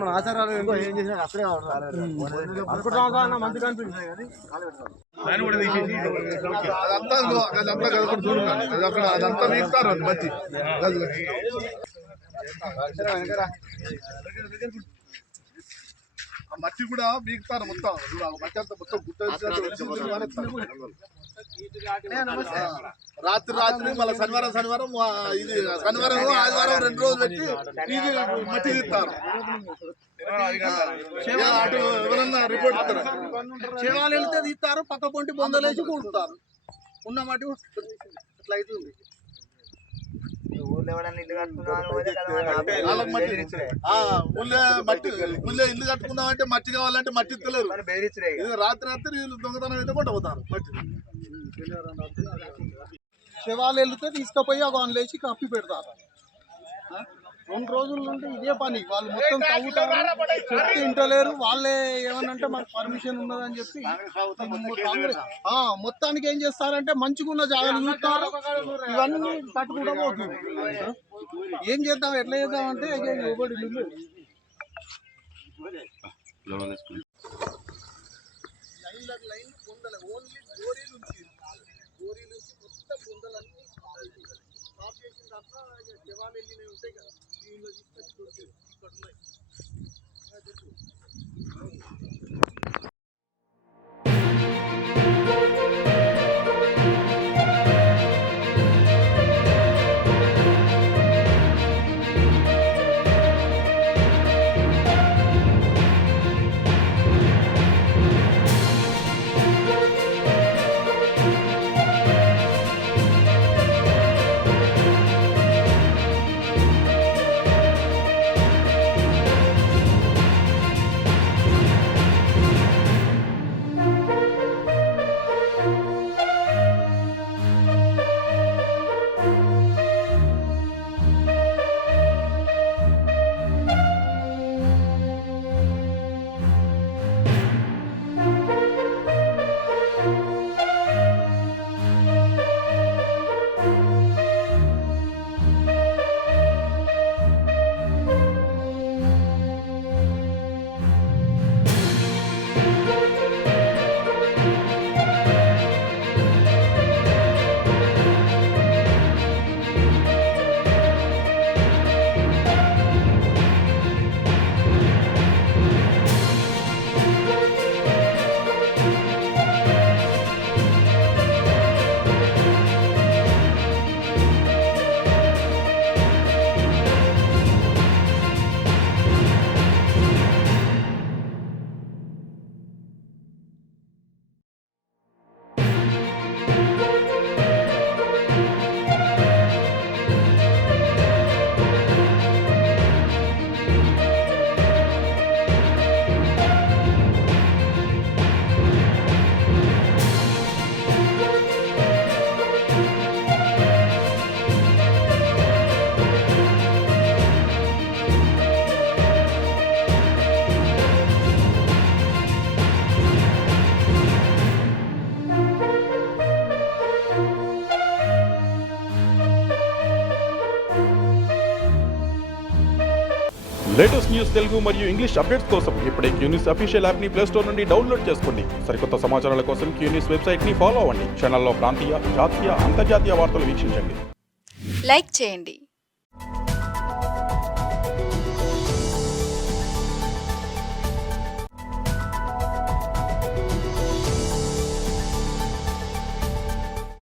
మన ఆచారాలు ఏం చేసినా అసలే అనుకుంటున్నా మంచి కనిపించింది అదంతా వీక్తారు మట్టి మట్టి కూడా వీక్తారు మొత్తం మట్టి అంతా మొత్తం రాత్రి మళ్ళీ శనివారం ఇది శనివారం ఆదివారం 2 రోజులు పెట్టి ఇది మట్టి తీస్తారు. ఎవరన్నా రిపోర్ట్ ఇస్తారు, శివాలు వెళ్తే తీస్తారు, పక్క పొంటి బొందలేసి కూడుతారు. ఉన్న మట్టి అట్లా అవుతుంది. ఊళ్ళో ఇల్లు కట్టుకుందామంటే మట్టి కావాలంటే మట్టి ఇస్తలేరు. రాత్రి వీళ్ళు దొంగతనం అయితే కొట్టబోతారు. మట్టి శివాలు వెళ్తే తీసుకుపోయి ఒక లేచి కప్పి పెడతారు. 2 రోజుల నుండి ఇదే పని. వాళ్ళు మొత్తం తవ్వుతారు, చెప్తే ఇంటలేరు. వాళ్ళే ఏమనంటే మాకు పర్మిషన్ ఉన్నదని చెప్పి మొత్తానికి ఏం చేస్తారంటే మంచిగున్న జాగాలు చూస్తారు, ఇవన్నీ కట్టుకుంటూ పోతుంది. ఏం చేద్దాం, ఎట్లా చేద్దాం అంటే ఇవ్వబడి ఇల్లు లైన్ పొందలే, ఓన్లీ గోరీ నుంచి మొత్తం పొందలన్నీ స్టాప్ చేసిన తర్వాత శివాలు వెళ్ళినవి ఉంటాయి కదా, వీళ్ళు తీసుకొచ్చి ఇక్కడ ఉన్నాయి. లేటెస్ట్ న్యూస్ తెలుగు మరియు ఇంగ్లీష్ అప్డేట్స్ కోసం ఇప్పుడే క్యూన్యూస్ అఫీషియల్ యాప్ ని ప్లే స్టోర్ నుండి డౌన్లోడ్ చేసుకోండి. సరికొత్త సమాచారాల కోసం క్యూన్యూస్ వెబ్సైట్ ని ఫాలో అవ్వండి. ఛానల్లో ప్రాంతీయ, జాతీయ, అంతర్జాతీయ వార్తలు వీక్షించండి. లైక్ చేయండి.